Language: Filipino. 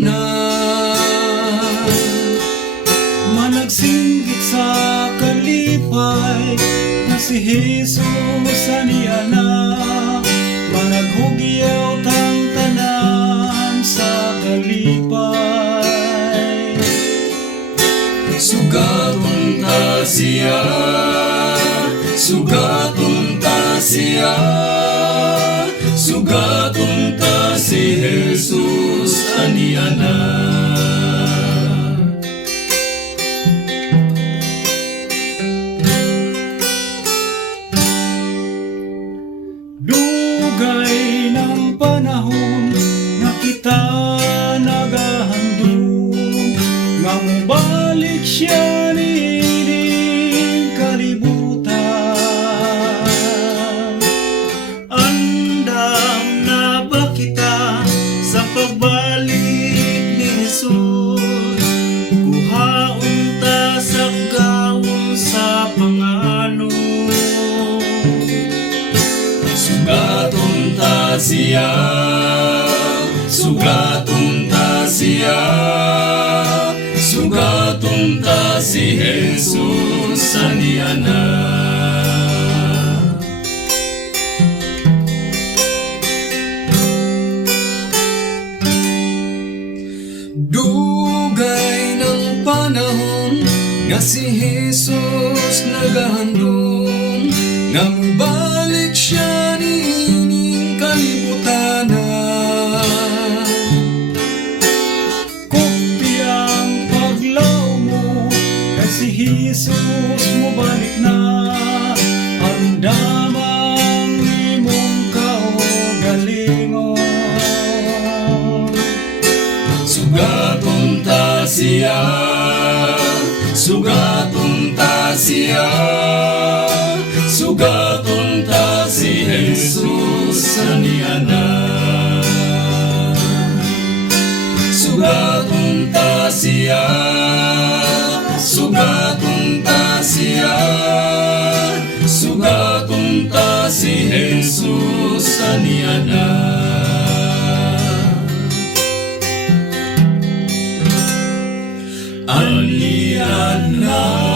na managsinggit sa kalipay na si Jesus aniya na managhugyaw tang tanan sa kalipay. Sugaton ta siya, sugaton ta siya, sugaton ta si Jesus aniya na. Dugay ng panahon na kita nagahandong nga mubalik siya nining kalibutan. Andam na ba kita sa pagbalik ni Jesus? Kuhaon ta sa gawon sa pangano. Sugaton ta siya, sugaton ta siya, sugaton ta si Jesus aniya na. Dugay ng panahon nga si Jesus nagahandong nga mubalik siya nining kalibutanan. Kopyang paglaw mo kay si Jesus mubalik na. Andamang imong kaugalingon. Sugaton ta siya, sugaton ta siya, sugaton ta si Jesus aniya na. Sugaton ta siya, sugaton ta siya, sugaton ta si Jesus aniya na. Aniya na.